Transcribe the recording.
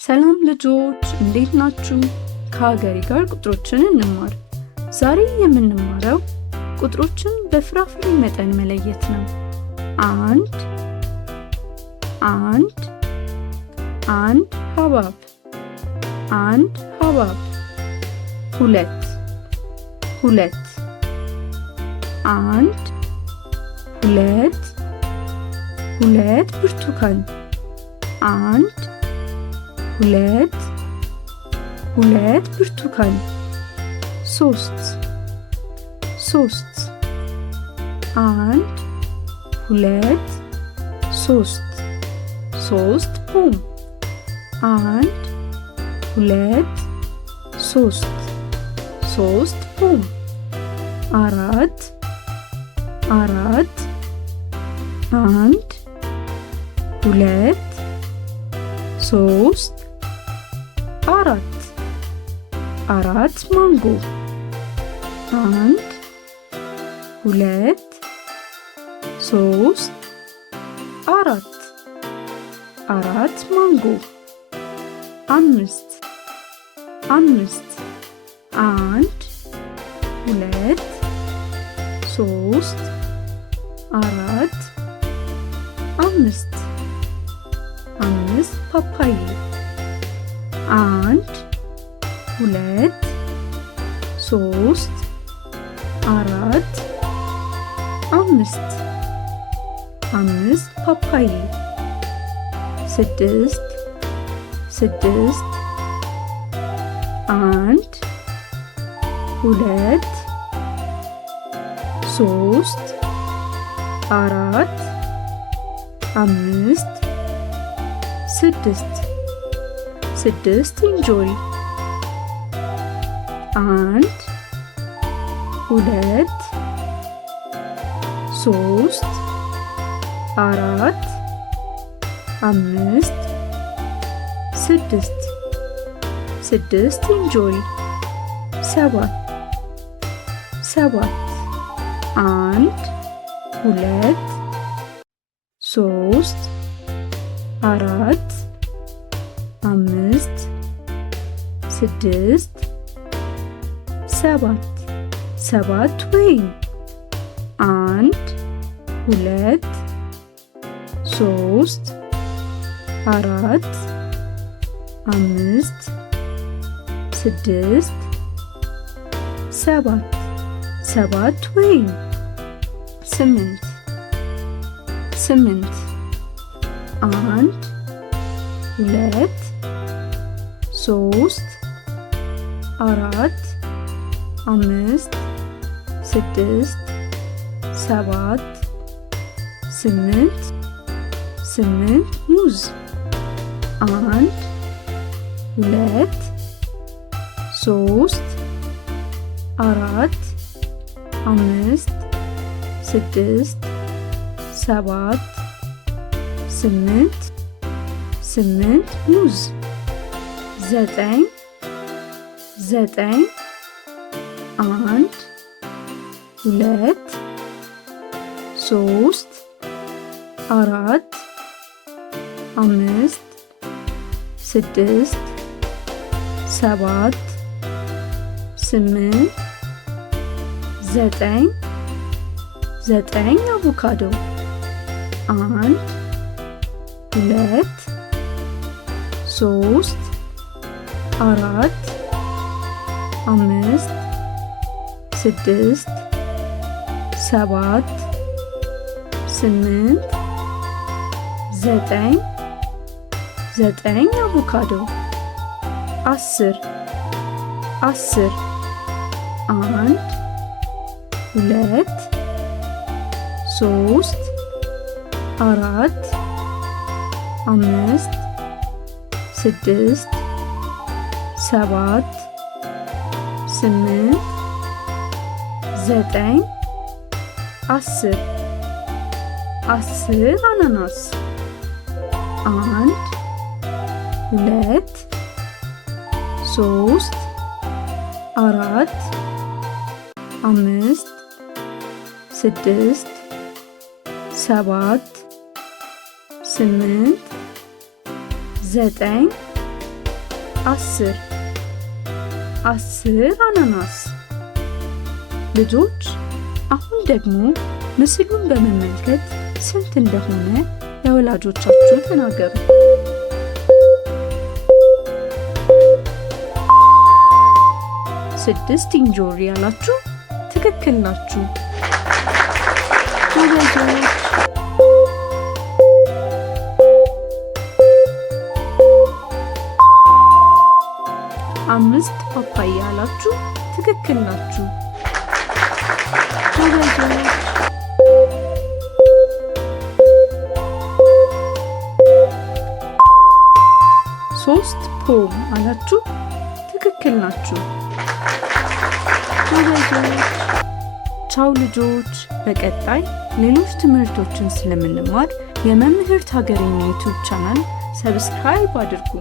ሰላም ልጆች እንዴት ናችሁ? ከሀገሬ ጋር ቁጥሮችን እንማር። ዛሬ የምንማረው ቁጥሮችን በፍራፍሬ መጠን መለየት ነው። አንድ ሐብሐብ ሁለት ብርቱካን ሁለት ብርቱካን ሶስት ፖም ሶስት ፖም አራት አራት ማንጎ አራት ማንጎ አምስት ፓፓዬ አምስት ፓፓዬ ስድስት ስድስት እንጆሪ ስድስት እንጆሪ ሰባት ሰባት ወይን ሰባት ወይን ስምንት ስምንት ሙዝ ስምንት ሙዝ ዘጠኝ ዘጠኝ አቮካዶ ዘጠኝ አቮካዶ አስር አስር አናናስ ዘጠኝ 10 አናናስ። ልጆች አሁን ደግሞ ምስሉን በመመልከት ስንት እንደሆነ ለወላጆቻችሁ ተናገሩ። 6 እንጆሪ ያላችሁ ትክክል ናችሁ። ጎበዞች። 5 ፓፓያ ያላችሁ ትክክል ናችሁ። ጎበዞች። 3 ፖም አላችሁ ትክክል ናችሁ። ጎበዞች። ቻው ልጆች። በቀጣይ ሌሎች ትምህርቶችን ስለምንማር የመምህርት ሀገሬን ዩቲዩብ ቻናል ሰብስክራይብ አድርጉ።